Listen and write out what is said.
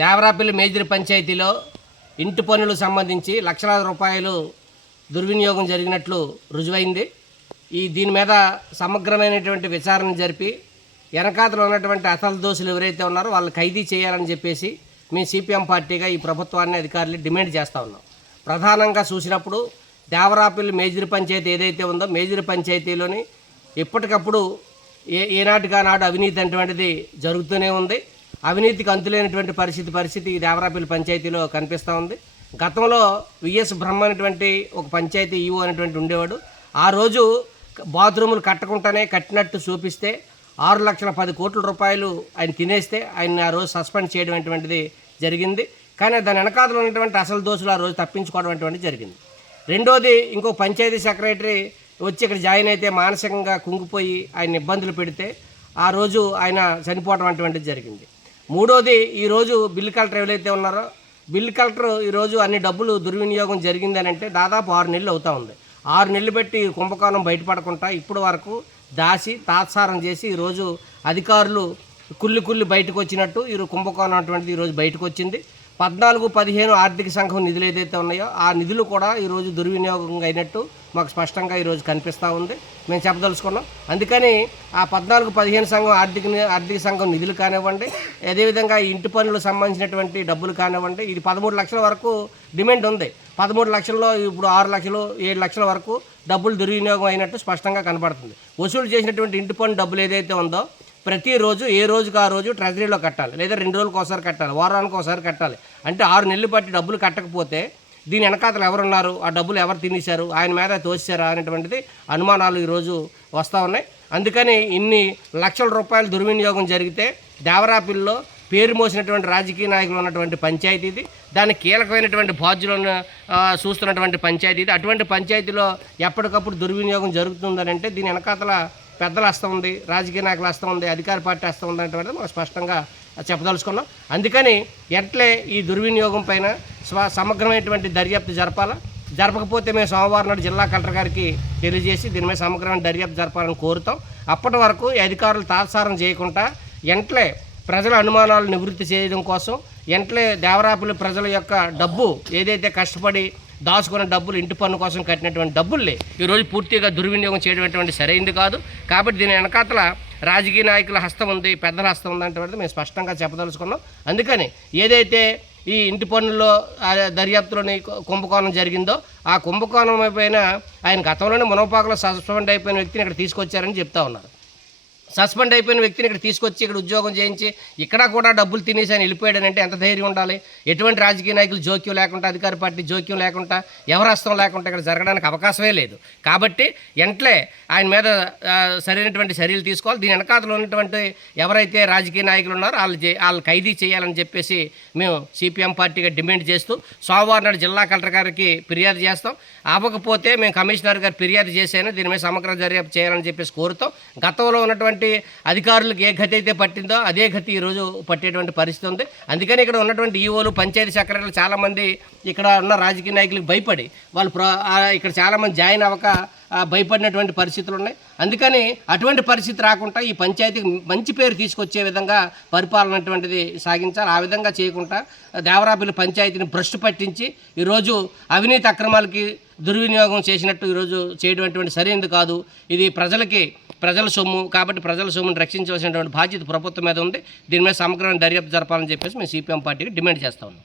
Devarapalli major పంచాయతీలో ఇంటి పనులు సంబంధించి లక్షలాది రూపాయలు దుర్వినియోగం జరిగినట్లు రుజువైంది. ఈ దీని మీద సమగ్రమైనటువంటి విచారణ జరిపి వెనకాతలు ఉన్నటువంటి అసలు దోషులు ఎవరైతే ఉన్నారో వాళ్ళు ఖైదీ చేయాలని చెప్పేసి మేము సిపిఎం పార్టీగా ఈ ప్రభుత్వాన్ని అధికారులు డిమాండ్ చేస్తూ ఉన్నాం. ప్రధానంగా చూసినప్పుడు దేవరాపల్లి మేజర్ పంచాయతీ ఏదైతే ఉందో మేజర్ పంచాయతీలోని ఎప్పటికప్పుడు ఏ ఏనాటిగా నాడు అవినీతి అటువంటిది జరుగుతూనే ఉంది. అవినీతికి అంతులేనటువంటి పరిస్థితి పరిస్థితి ఈ దేవరాపల్లి పంచాయతీలో కనిపిస్తూ ఉంది. గతంలో విఎస్ బ్రహ్మ అనేటువంటి ఒక పంచాయతీ ఈవో అనేటువంటి ఉండేవాడు. ఆ రోజు బాత్రూములు కట్టకుండానే కట్టినట్టు చూపిస్తే ఆరు లక్షల పది కోట్ల రూపాయలు ఆయన తినేస్తే ఆయన ఆ రోజు సస్పెండ్ చేయడం అటువంటిది జరిగింది. కానీ దాని వెనకాతలు ఉన్నటువంటి అసలు దోషులు ఆ రోజు తప్పించుకోవడం అటువంటి జరిగింది. రెండోది ఇంకో పంచాయతీ సెక్రటరీ వచ్చి ఇక్కడ జాయిన్ అయితే మానసికంగా కుంగిపోయి ఆయన ఇబ్బందులు పెడితే ఆ రోజు ఆయన చనిపోవడం అటువంటిది జరిగింది. మూడోది ఈరోజు బిల్ కలెక్టర్ ఎవరైతే ఉన్నారో బిల్ కలెక్టర్ ఈరోజు అన్ని డబ్బులు దుర్వినియోగం జరిగిందని అంటే దాదాపు ఆరు నెలలు అవుతా ఉంది. ఆరు నెలలు పెట్టి కుంభకోణం బయటపడకుండా ఇప్పటి వరకు దాసి తాత్సారం చేసి ఈరోజు అధికారులు కుల్లి కుల్లి బయటకు వచ్చినట్టు ఈరోజు కుంభకోణం అటువంటిది ఈరోజు బయటకు వచ్చింది. పద్నాలుగు పదిహేను ఆర్థిక సంఘం నిధులు ఏదైతే ఉన్నాయో ఆ నిధులు కూడా ఈరోజు దుర్వినియోగం అయినట్టు మాకు స్పష్టంగా ఈరోజు కనిపిస్తూ ఉంది. మేము చెప్పదలుచుకున్నాం. అందుకని ఆ పద్నాలుగు పదిహేను సంఘం ఆర్థిక ఆర్థిక సంఘం నిధులు కానివ్వండి అదేవిధంగా ఇంటి పనులకు సంబంధించినటువంటి డబ్బులు కానివ్వండి ఇది పదమూడు లక్షల వరకు డిమాండ్ ఉంది. పదమూడు లక్షల్లో ఇప్పుడు ఆరు లక్షలు ఏడు లక్షల వరకు డబ్బులు దుర్వినియోగం అయినట్టు స్పష్టంగా కనబడుతుంది. వసూలు చేసినటువంటి ఇంటి పన్ను డబ్బులు ఏదైతే ఉందో ప్రతిరోజు ఏ రోజుకి ఆ రోజు ట్రెజరీలో కట్టాలి లేదా రెండు రోజులకు ఒకసారి కట్టాలి వారానికి ఒకసారి కట్టాలి. అంటే ఆరు నెలలు పట్టి డబ్బులు కట్టకపోతే దీని వెనకాతలు ఎవరున్నారు? ఆ డబ్బులు ఎవరు తినేశారు? ఆయన మీద తోసారా అనేటువంటిది అనుమానాలు ఈరోజు వస్తూ ఉన్నాయి. అందుకని ఇన్ని లక్షల రూపాయలు దుర్వినియోగం జరిగితే దేవరాపిల్లో పేరు మోసినటువంటి రాజకీయ నాయకులు ఉన్నటువంటి పంచాయతీ ఇది. దాని కీలకమైనటువంటి బాధ్యులను చూస్తున్నటువంటి పంచాయతీ ఇది. అటువంటి పంచాయతీలో ఎప్పటికప్పుడు దుర్వినియోగం జరుగుతుందని అంటే దీని వెనకాతల పెద్దల హస్తం ఉంది రాజకీయ నాయకుల హస్తం ఉంది అధికార పార్టీ హస్తం ఉంది అంటే మనం స్పష్టంగా చెప్పదలుచుకున్నాం. అందుకని ఎట్లే ఈ దుర్వినియోగం పైన స్వ సమగ్రమైనటువంటి దర్యాప్తు జరపాలా? జరపకపోతే మేము సోమవారం నాడు జిల్లా కలెక్టర్ గారికి తెలియజేసి దీని మీద సమగ్రమైన దర్యాప్తు జరపాలని కోరుతాం. అప్పటి వరకు అధికారులు తాత్సారం చేయకుండా ఎంట్లే ప్రజల అనుమానాలు నివృత్తి చేయడం కోసం ఎంట్లే దేవరాపులు ప్రజల యొక్క డబ్బు ఏదైతే కష్టపడి దాచుకున్న డబ్బులు ఇంటి పన్ను కోసం కట్టినటువంటి డబ్బుల్ని ఈరోజు పూర్తిగా దుర్వినియోగం చేయడం సరైంది కాదు. కాబట్టి దీని వెనకాతల రాజకీయ నాయకుల హస్తం ఉంది పెద్దల హస్తం ఉంది అంటే మేము స్పష్టంగా చెప్పదలుచుకున్నాం. అందుకని ఏదైతే ఈ ఇంటి పన్నుల్లో దర్యాప్తులోని కుంభకోణం జరిగిందో ఆ కుంభకోణం పైన ఆయన గతంలోనే మునపాకలో సస్పెండ్ అయిపోయిన వ్యక్తిని ఇక్కడ తీసుకొచ్చారని చెప్తా ఉన్నారు. సస్పెండ్ అయిపోయిన వ్యక్తిని ఇక్కడ తీసుకొచ్చి ఇక్కడ ఉద్యోగం చేయించి ఇక్కడ కూడా డబ్బులు తినేసి ఆయన వెళ్ళిపోయాడనంటే ఎంత ధైర్యం ఉండాలి? ఎటువంటి రాజకీయ నాయకులు జోక్యం లేకుండా అధికార పార్టీ జోక్యం లేకుండా ఎవరస్తం లేకుండా ఇక్కడ జరగడానికి అవకాశమే లేదు. కాబట్టి ఎంట్లే ఆయన మీద సరైనటువంటి చర్యలు తీసుకోవాలి. దీని వెనకాతలో ఉన్నటువంటి ఎవరైతే రాజకీయ నాయకులు ఉన్నారో వాళ్ళు వాళ్ళు ఖైదీ చేయాలని చెప్పేసి మేము సిపిఎం పార్టీగా డిమాండ్ చేస్తూ సోమవారం నాడు జిల్లా కలెక్టర్ గారికి ఫిర్యాదు చేస్తాం. అవ్వకపోతే మేము కమిషనర్ గారు ఫిర్యాదు చేశాను దీని మీద సమగ్ర దర్యాప్తు చేయాలని చెప్పేసి కోరుతాం. గతంలో ఉన్నటువంటి అధికారులకు ఏ గతి అయితే పట్టిందో అదే గతి ఈరోజు పట్టేటువంటి పరిస్థితి ఉంది. అందుకని ఇక్కడ ఉన్నటువంటి ఈఓలు పంచాయతీ సెక్రటరీలు చాలామంది ఇక్కడ ఉన్న రాజకీయ నాయకులకు భయపడి వాళ్ళు ఇక్కడ చాలామంది జాయిన్ అవ్వక భయపడినటువంటి పరిస్థితులు ఉన్నాయి. అందుకని అటువంటి పరిస్థితి రాకుండా ఈ పంచాయతీకి మంచి పేరు తీసుకొచ్చే విధంగా పరిపాలన అటువంటిది సాగించాలి. ఆ విధంగా చేయకుండా దేవరాపల్లి పంచాయతీని భ్రష్టు పట్టించి ఈరోజు అవినీతి అక్రమాలకి దుర్వినియోగం చేసినట్టు ఈరోజు చేయటువంటి సరైనది కాదు. ఇది ప్రజలకి ప్రజల సొమ్ము కాబట్టి ప్రజల సొమ్మును రక్షించవలసినటువంటి బాధ్యత ప్రభుత్వం మీద ఉంది. దీని మీద సమగ్రమైన దర్యాప్తు జరపాలని చెప్పేసి మేము సిపిఎం పార్టీకి డిమాండ్ చేస్తా ఉన్నాం.